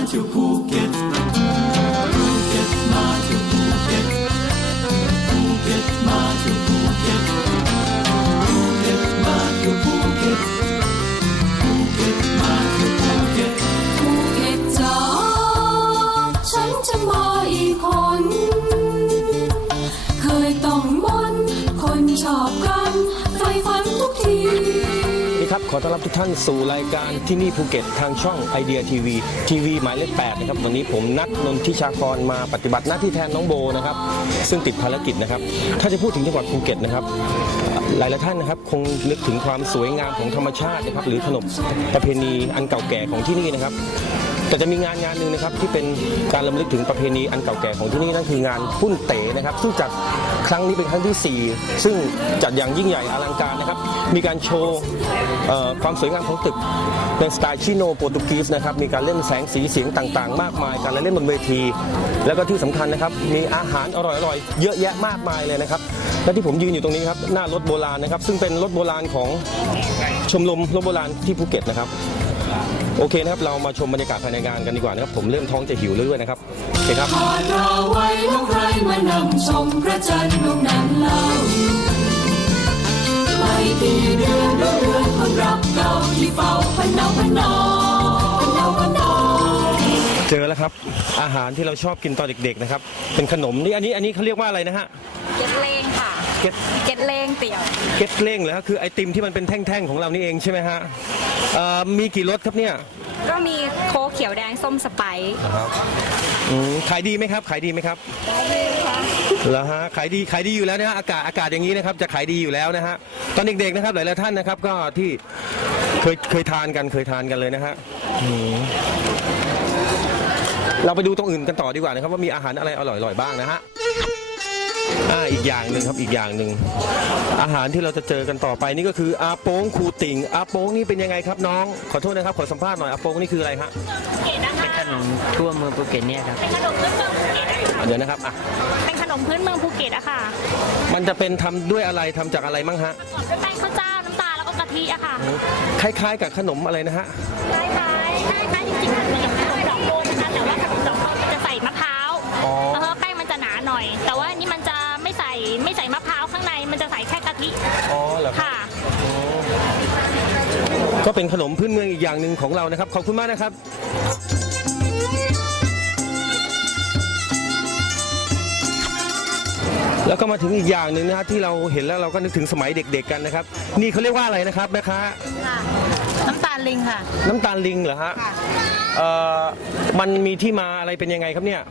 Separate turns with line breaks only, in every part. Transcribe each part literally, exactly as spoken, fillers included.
to Phuket Phuket มา to Phuket Phuket มา to Phuket Phuket มา to Phuket Phuket มา to Phuket
ภูเก็ตจ๋าฉันจะมาอีกคนเคยต้องมนคนชอบกันไฟฝันทุกที
ครับขอต้อนรับทุกท่านสู่รายการที่นี่ภูเก็ตทางช่องไอเดียทีวีทีวีหมายเลขแปดนะครับวันนี้ผมนัดนนทิชากรมาปฏิบัติหน้าที่แทนน้องโบนะครับซึ่งติดภารกิจนะครับถ้าจะพูดถึงจังหวัดภูเก็ตนะครับหลายๆท่านนะครับคงนึกถึงความสวยงามของธรรมชาตินะครับหรือขนบประเพณีอันเก่าแก่ของที่นี่นะครับแต่จะมีงานงานหนึ่งนะครับที่เป็นการรำลึกถึงประเพณีอันเก่าแก่ของที่นี่นั่นคืองานพุ่นเต๋นะครับซึ่งจัดครั้งนี้เป็นครั้งที่สี่ซึ่งจัดอย่างยิ่งใหญ่อลังการนะครับมีการโชว์ความสวยงามของตึกในสไตล์ชิโนโปรตุกีสนะครับมีการเล่นแสงสีเสียงต่างๆมากมายการเล่นบนเวทีแล้วก็ที่สำคัญนะครับมีอาหารอร่อยๆเยอะแยะมากมายเลยนะครับและที่ผมยืนอยู่ตรงนี้ครับหน้ารถโบราณนะครับซึ่งเป็นรถโบราณของชมรมรถโบราณที่ภูเก็ตนะครับโอเคนะครับเรามาชมบรรยากาศภายในงานกันดีกว่านะครับผมเริ่มท้องจะหิวเลยด้วยนะครับโอเคครับ
พาเราไว้น้องใครมานำชมพระจันทร์ดวงนั้นเล่าไม่กี่เดือนเดือนคนรักเก่าที่เฝ้าพันนาพันนาพันนาพันนา
เจอแล้วครับอาหารที่เราชอบกินตอนเด็กๆนะครับเป็นขนมนี่อันนี้อันนี้เขาเรียกว่าอะไรนะฮะ
เก็ดเล้งค่ะ
เก็ด
เก็ดเล้งเตี๋ยว
เก็ดเล้งเหรอคือไอติมที่มันเป็นแท่งๆของเรานี่เองใช่ไหมฮะมีกี่รสครับเนี่ย
ก็มีโค้กเขียวแดงส้มสไปซ์
ขายดีไหมครับขายดีไหมครับ
ขายดีค่ะ
เหรอฮะขายดีขายดีอยู่แล้วนะฮะอากาศอากาศอย่างนี้นะครับจะขายดีอยู่แล้วนะฮะตอนเด็กๆนะครับหลายๆท่านนะครับก็ที่เคยเคยทานกันเคยทานกันเลยนะฮะเราไปดูตรงอื่นกันต่อดีกว่านะครับว่ามีอาหารอะไรอร่อยๆบ้างนะฮะอ่าอีกอย่างหนึ่งครับอีกอย่างหนึ่งอาหารที่เราจะเจอกันต่อไปนี่ก็คืออาโป้งคูติ่งอาโป้งนี่เป็นยังไงครับน้องขอโทษนะครับขอสัมภาษณ์หน่อยอาโป้งนี่คืออะไรฮะ
เป็นขนมทั่วเมืองภูเก็ตเนี่ยครับ
เป็นขนมพื้นเมืองภูเก็ต
เดี๋ยวนะครับอ่ะ
เป็นขนมพื้นเมืองภูเก็ตอะค่ะ
มันจะเป็นทำด้วยอะไรทำจากอะไรมั่งฮะ
ประกอบด้วยแป้งข้าวเจ้าน้ำตาลแล้วก็กะทิอะค่ะ
คล้ายๆกับขนมอะไรนะฮะ
คล้ายๆคล้ายๆจริงๆมันเหมือนขนมดอกโดนนะคะแต่ว่าขนมดอกโดนมันจะใส่มะพร้าวแล้วแป้งมันจะหนาหน่อยแต่ว่านี่มันจะไม่ใส่ไม่ใส่มะพร้าวข้างในมันจะใส่แค่กะทิ
อ๋อเหรอ
ค่ะ
ก็เป็นขนมพื้นเมืองอีกอย่างหนึ่งของเรานะครับขอบคุณมากนะครับแล้วก็มาถึงอีกอย่างหนึ่งนะฮะที่เราเห็นแล้วเราก็นึกถึงสมัยเด็กๆกันนะครับนี่เขาเรียกว่าอะไรนะครับแม่ค้า
น้ำตาลลิงค่ะ
น้ำตาลลิงเหรอฮะเอ่อมันมีที่มาอะไรเป็นยังไงครับเนี่ย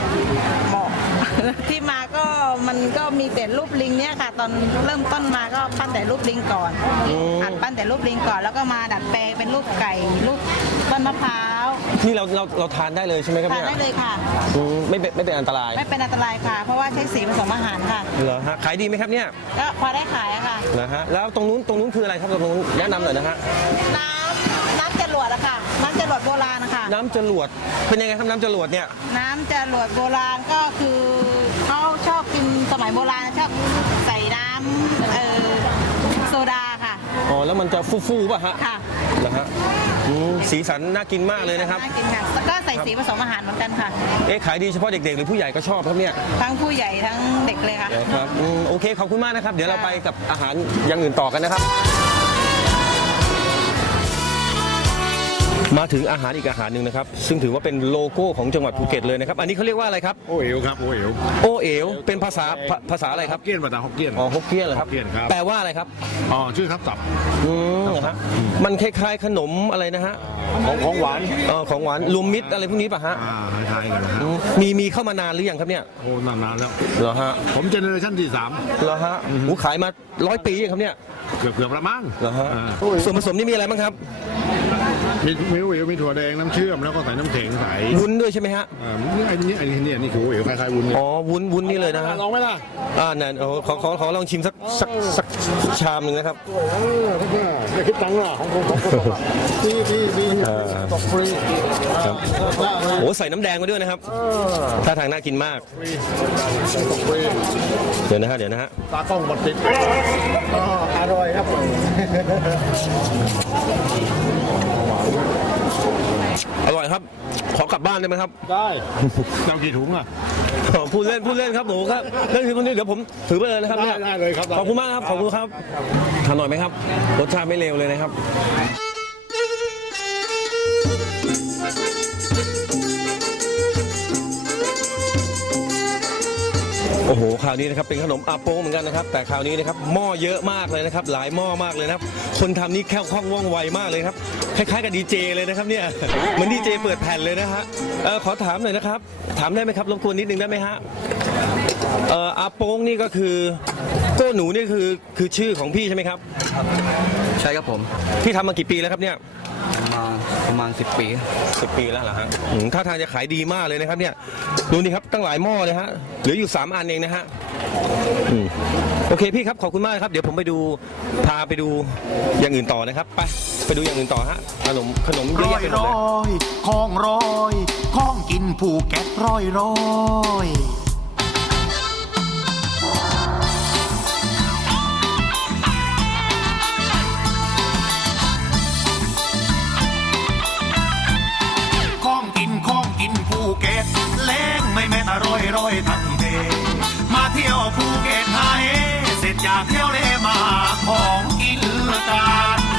ที่มาก็มันก็มีแต่รูปลิงเนี่ยค่ะตอนเริ่มต้นมาก็ปั้นแต่รูปลิงก่อนหัดปั้นแต่รูปลิงก่อนแล้วก็มาดัดแปลงเป็นรูปไก่รูปต้นมะพร้าว
นี่เราเราเราทานได้เลยใช่ไหมครับเนี่ย
ทานได้เลยค่ะ
ไม่เป็นไม่เป็นอันตราย
ไม่เป็นอันตรายค่ะเพราะว่าใช้สีผสมอาหารค่ะ
เหรอฮะขายดีไหมครับเนี่ย
ก็พอได้ขายค่ะ
เหรอฮะแล้วตรงนู้นตรงนู้นคืออะไรครับตรงนู้นแนะนำหน่อยนะฮะ
น้ำน้ำจรวดอะค่ะน้ำจรวดโบราณนะคะ
น้ำจรวดเป็นยังไงครับน้ำจรวดเนี่ย
น้ำจรวดโบราณก็คือเขาชอบกินสมัยโบราณชอบใส่น้ำเออโซดาค่ะ
อ๋อแล้วมันจะฟูๆป่ะฮะ
ค่ะ
เหรอฮะสีสันน่ากินมากเลยนะครับ
น่ากินค่ะแล้วก็ใส่สีผสมอาหารเหมือนกันค่ะ
เอ๊ะขายดีเฉพาะเด็กๆหรือผู้ใหญ่ก็ชอบครับเนี่ย
ทั้งผู้ใหญ่ทั้งเด็กเลยค่ะ
ครับโอเคขอบคุณมากนะครับเดี๋ยวเราไปกับอาหารอย่างอื่นต่อกันนะครับมาถึงอาหารอีกอาหารหนึ่งนะครับซึ่งถือว่าเป็นโลโก้ของจังหวัดภูเก็ตเลยนะครับอันนี้เขาเรียกว่าอะไรครับ
โอเอ๋วครับโอเอ๋ว
โอเอ๋วเป็นภาษาภาษาอะไรครับ
ฮกเกี้ยนภาษาฮกเกี้ยน
อ๋อฮกเกี้ยนเหรอครับแปลว่าอะไรครับ
อ๋อชื่อครับตับ
อืมเหรอฮะมันคล้ายๆขนมอะไรนะฮะ
ของของหวาน
อ๋อของหวานรวมมิตรอะไรพวกนี้ป่ะฮะ
อ่าคล้ายๆกัน
มีมีเข้ามานานหรือยังครับเนี่ย
โอ้นานๆแล้ว
เหรอฮะ
ผมเจเนอเรชั่นที่สาม
เหรอฮะหูขายมาร้อยปียังครับเนี่ย
เกือบเกือบประมาณ
เหรอฮะส่วนผสมนี่มีอะไรบ้างครับ
มีมีโอเอ๋วมีถั่วแดงน้ำเชื่อมแล้วก็ใส่น้ำแข็งใส่
วุ้นด้วยใช่ไหมฮะ
อ่าไอ้นี่ไอ้นี่นี่คือโอเอ๋วคล้ายๆวุ้น
อ๋อวุ้นวุ้นนี่เลยนะฮะ
ลองไหมล่ะ
อ่านั่นโอ้ขอขอขอลองชิมสักสักสักชามหนึ่งนะครับ
เออไม่คิดตังค์หรอของผมของผมที่ที่ที่ตกฟรี
ครับโอ้ใส่น้ำแดงมาด้วยนะครับท่าทางน่ากินมาก
ตกฟรี
เดี๋ยวนะฮะเดี๋ยวนะฮะ
ตากล้องบัดติดอร่อยครับ
อร่อยอยครับ ขอกลับบ้านได้ไหมครับ
ได้เอากี่ถุงอ่ะ
พูดเล่นพูดเล่นครับหนูครับเล่นคือคนนี้เดี๋ยวผมถือไปเลยนะครับ
ได้ได้เลยครับ
ขอบคุณมากครับขอบคุณครับทานหน่อยไหมครับรสชาติไม่เลวเลยนะครับโอ้โหคราวนี้นะครับเป็นขนมอาโป้งเหมือนกันนะครับแต่คราวนี้นะครับหม้อเยอะมากเลยนะครับหลายหม้อมากเลยนะครับคนทำนี่แค่คล่องว่องไวมากเลยครับคล้ายๆกับดีเจเลยนะครับเนี่ยเหมือนดีเจเปิดแผ่นเลยนะฮะเออขอถามหน่อยนะครับถามได้ไหมครับรบกวนนิดนึงได้ไหมฮะเอ่ออาโป้งนี่ก็คือโก้หนูนี่คือคือชื่อของพี่ใช่ไหมครับ
ใช่ครับผม
พี่ทำมากี่ปีแล้วครับเนี่ย
มาประมาณสิบปี
สิบปีแล้วเหรอฮะอืมท่าทางจะขายดีมากเลยนะครับเนี่ยดูนี่ครับตั้งหลายหม้อเลยฮะเหลืออยู่สามอันเองนะฮะอืมโอเคพี่ครับขอบคุณมากครับเดี๋ยวผมไปดูพาไปดูอย่างอื่นต่อนะครับไปไปดูอย่างอื่นต่อฮะขนมขนมเยอะ
ร้อ
แยะ
ย
ไปหมด
ร้
เลย
อยของร้อยของกินภูเก็ตร้อยร้อยของกินของกินภูเก็ตแรงไม่แม่นอร่อยร้อยทั้งเทมาเที่ยวภูเก็ตไทยเสร็จจากเที่ยวเลมาของกินกัน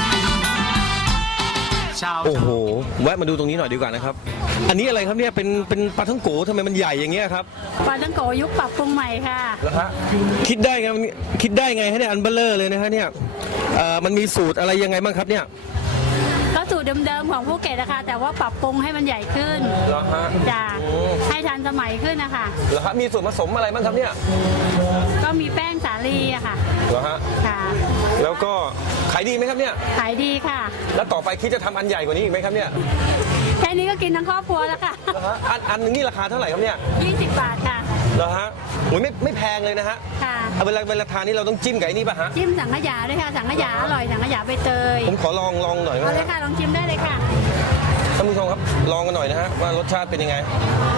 โอ้โหแวะมาดูตรงนี้หน่อยดีกว่านะครับอันนี้อะไรครับเนี่ยเป็นเป็นปลาท่องโกทำไมมันใหญ่อย่างเงี้ยครับ
ปลาท่องโกยุคปรับปรุงใหม่ค่ะ
เหรอฮะคิดได้ไงมันคิดได้ไงให้เนี่ยอันเบลเลอร์เลยนะฮะเนี่ยเอ่อมันมีสูตรอะไรยังไงบ้างครับเนี่ย
ก็สูตรเดิมๆของภูเก็ตนะคะแต่ว่าปรับปรุงให้มันใหญ่ขึ้น
เหรอฮะ
จ้ะให้ทันสมัยขึ้นนะคะ
เหรอฮะมีส่วนผสมอะไรบ้างครับเนี่ย
ก็มีแป้งสาลีอะค่ะ
เหรอฮะ
ค่ะ
แล้วก็ขายดีไหมครับเนี่ย
ขายดีค่ะ
แล้วต่อไปคิดจะทำอันใหญ่กว่านี้อีกไหมครับเนี่ย
แค่นี้ก็กินทั้งครอบครัวแล้วค่ะ
เหรอฮะอันอันหนึงนี่ราคาเท่าไหร่ครับเนี่ย
ยี่สิบบาทค่ะ
เหรอฮะโอ้ยไม่ไม่แพงเลยนะฮะ
ค่ะ
เอาเวลาเวลาทานนี่เราต้องจิ้มกับไอ้นี่ป่ะฮะ
จิ้มสังขยาด้วยค่ะสังขยาอร่อยสังขยาใบเตย
ผมขอลองลองหน่อย
เอา
นะ
เลยค่ะลองชิมได้เลยค่ะ
ท่านผู้ชมครับลองกันหน่อยนะฮะว่ารสชาติเป็นยังไง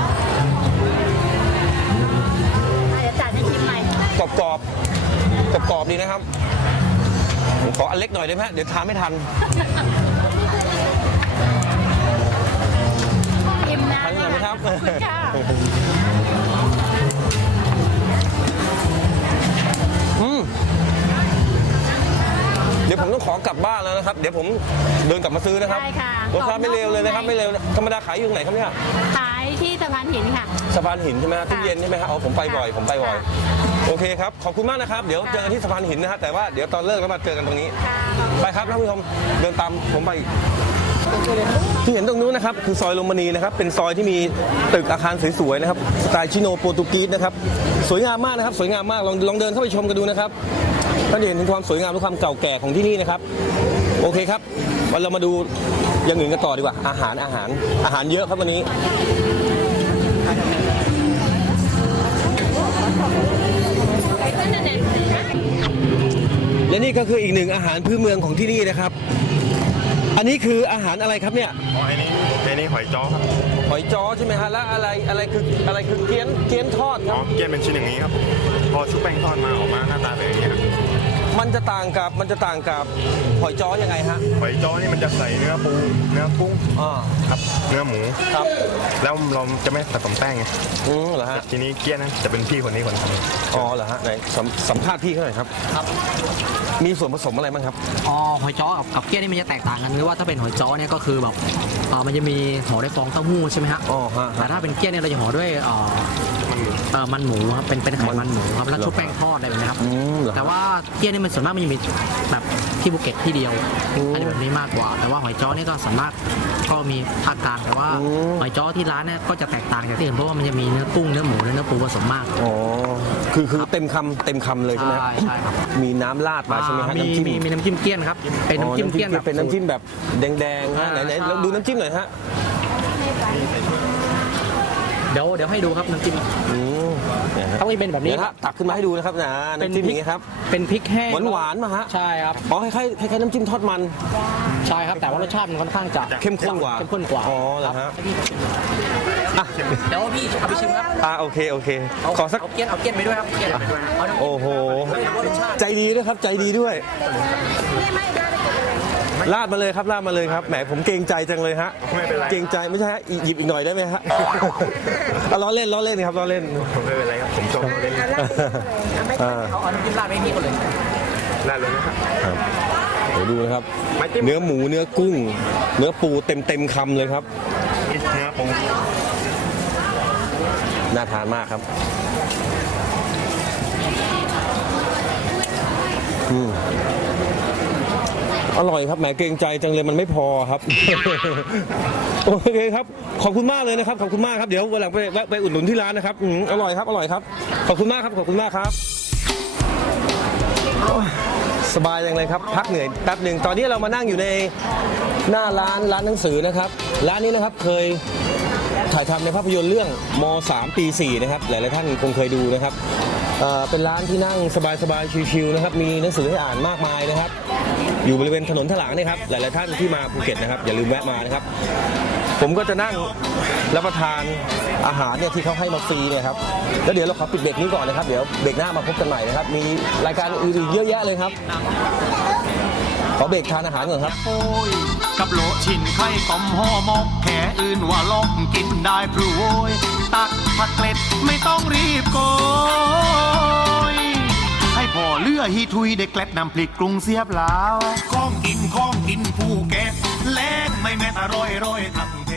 เดี๋ยวจัดให้ชิมใหม่
กรอบกรอบกรอบกรอบๆดีนะครับผมขออันเล็กหน่อยได้ไหมฮะเดี๋ยวทานไม่ทัน
อิ่มนะ
ทานหน่อยไหมครับ
ขอบคุณค่ะ
อืมเดี๋ยวผมต้องขอกลับบ้านแล้วนะครับ เดี๋ยวผมเดินกลับมาซื้อนะครับ
ได้ค่ะ
รสชาติไม่เลวเลยนะครับไม่เลวธรรมดาขายอยู่ตรงไหนครับเนี่ย
ขายที่สะพานหินค่ะ
สะพานหินใช่ไหมฮะทุก
ค่ะ
เย็นใช่ไหมฮะอ๋อผมไปบ่อย ผมไปบ่อย
ค่ะ
โอเคครับขอบคุณมากนะครับเดี๋ยวเจอกันที่สะพานหินนะฮะแต่ว่าเดี๋ยวตอนเลิกก็มาเจอกันตรงนี้
ค่ะ
ไปครับท่านผู้ชมเดินตามผมไปอีกที่เห็นตรงนู้นนะครับคือซอยลมณีนะครับเป็นซอยที่มีตึกอาคารสวยๆนะครับสไตล์ชิโนโปรตุกีสนะครับสวยงามมากนะครับสวยงามมากลองลองเดินเข้าไปชมกันดูนะครับท่านจะเห็นถึงความสวยงามและความเก่าแก่ของที่นี่นะครับโอเคครับวันเรามาดูอย่างอื่นกันต่อดีกว่าอาหารอาหารอาหารเยอะครับวันนี้และนี่ก็คืออีกหนึ่งอาหารพื้นเมืองของที่นี่นะครับ อันนี้คืออาหารอะไรครับเนี่ย
อ๋ออันนี้อันนี้หอยจ้อครับ
หอยจ้อใช่ไหมฮะแล้วอะไรอะไรคืออะไรคือเกี๊ยนเกี๊ยนทอดค
อ๋อ
รับ
เกี้ยนเป็นชิ้นอย่างนี้ครับ พอชุบแป้งทอดมาออกมาหน้าตาเป็นอย่างนี้ครับ
มันจะต่างกับมันจะต่างกับหอยจ้อยังไงฮะ
หอยจ้อนี่มันจะใส่เนื้อปูเนื้อกุ้ง
อ่า
ครับเนื้อหมู
ครับ
แล้วเราจะไม่ผสมแป้งไง
อืมเหรอฮะ
ทีนี้เกี้ยนนั้นจะเป็นพี่คนนี้คนทำ
อ๋อเหรอฮะไหนสัมสัมภาษณ์พี่เขาหน่อยครับครับมีส่วนผสมอะไรบ้างครับ
อ๋อหอยจ้อกับกับเกี้ยนนี่มันจะแตกต่างกันหรือว่าถ้าเป็นหอยจ้อเนี่ยก็คือแบบเอ่อมันจะมีห่อด้วยฟองเต้าหู้ใช่ไหมฮะ
อ๋อฮะ
แต่ถ้าเป็นเกี้ยนเนี่ยเราจะห่อด้วยเอ่อเอ่อมันหมูครับเป็นเป็นไขมันหมูครับแล้วชุบแป้งทอดอะไรแบบนี้ครับ
อืมเหรอ
แต่ว่าเกี้ยนนี่มันส่วนมากมันจะมีแบบที่ภูเก็ตที่เดียวอันนี้แบบนี้มากกว่า แต่ว่าหอยจ้อนี่ก็ส่วนมากก็มีภาคกลางแต่ว่าหอยจ้อที่ร้านเนี่ยก็จะแตกต่างจากที่อื่นเพราะว่ามันจะมีเนื้อกุ้งเนื้อหมูและเนื้อปูผสมมาก
อ๋อคือคือเต็มคำเต็มคำเลยใช่ไหม
ใช่ใช่ครับ
มีน้ำราดมาใช่ไหมฮะ
มี
น้ำจิ้ม
มีมีน้ำจิ้มเกี้ยนครับเป็นน้ำจิ้มเกี้ยนแบบ
เป็นน้ำจิ้มแบบแดงๆฮะไหนไหน
อ่า
เราดูน้ำจิ้มหน่อยฮะ
เดี๋ยวเดี๋ยวให้ดูครับน้ำจิ้ม
อืมเนี่ยฮะ
เขาจะเป็นแบบนี้
เดี๋ยวถ้าตักขึ้นมาให้ดูนะครับนะน้ำจิ้มอย่างเงี้ยครับ
เป็นพริกแห้ง
หวานหวานๆมาฮะ
ใช่ครับ
อ๋อคล้ายๆคล้ายๆน้ำจิ้มทอดมัน
ใช่ครับแต่ว่ารสชาติมันค่อนข้างจะ
เข้มข้นกว่า
เข้มข้นกว่า
อ๋อเหรอฮะอ่ะ
เดี๋ยวพี่เอาไปชิมครับ
อ่ะโอเคโอเค
เอา
ขอสัก
เอาเกี้ยนเอาเกี้ยนไปด้วยครับเกี้ยนเอาไปด้วยนะเอาน้ำ
โอ้โห
เอารสชาติ
ใจดีด้วยครับใจดีด้วยลาดมาเลยครับลาดมาเลยครับแหมผมเกรงใจจังเลยฮะ
ไม่เป็นไร
เกรงใจไม่ใช่ฮะหยิบอีกหน่อยได้ไหมฮะ เอาล้อเล่นล้อเล่นครับล้อเล่น
ไม่เป็นไรครับผมชมเขาเล่น
อ่า
เอาเอาน้ำจิ้มราดไปนี่ก่อนเลย
ได้เลยนะครับ
ครับเดี๋ยวดูนะครับ
ไม่จิ้ม
เนื้อหมูเนื้อกุ้ง เนื้อปูเต็มเต็มคำเลยครับ
เนื้อปรุง
น่าทานมากครับอืมอร่อยครับแหมเกรงใจจังเลยมันไม่พอครับ โอเคครับขอบคุณมากเลยนะครับขอบคุณมากครับเดี๋ยววันหลังไปแวะไปอุดหนุนที่ร้านนะครับอืมอร่อยครับอร่อยครับขอบคุณมากครับขอบคุณมากครับโอ้ยสบายจังเลยครับพักเหนื่อยแป๊บหนึ่งตอนนี้เรามานั่งอยู่ในหน้าร้านร้านหนังสือนะครับร้านนี้นะครับเคยถ่ายทำในภาพยนตร์เรื่องม สาม ปี สี่นะครับหลายๆท่านคงเคยดูนะครับเอ่อเป็นร้านที่นั่งสบายๆชิลๆนะครับมีหนังสือให้อ่านมากมายนะครับอยู่บริเวณถนนถลางนี่ครับหลายๆท่านที่มาภูเก็ตนะครับอย่าลืมแวะมานะครับผมก็จะนั่งรับประทานอาหารเนี่ยที่เขาให้มาฟรีเนี่ยครับแล้วเดี๋ยวเราขอปิดเบรกนี้ก่อนนะครับเดี๋ยวเบรกหน้ามาพบกันใหม่นะครับมีรายการอื่นๆเยอะแยะเลยครับขอเบรกทานอาหารก่อนครับ
โอ้ยกับโหลชินไข่ต้มห่อหมกแค่อื่นว่าลอกกินได้พรูโวยตักผักเกล็ดไม่ต้องรีบโกยให้พอเลือฮีทุยเด็กเกล็ดนำพริกกรุงเสียบลาวของกินของกินภูเก็ตแลงไม่แม้อร่อยร่อยทั้ง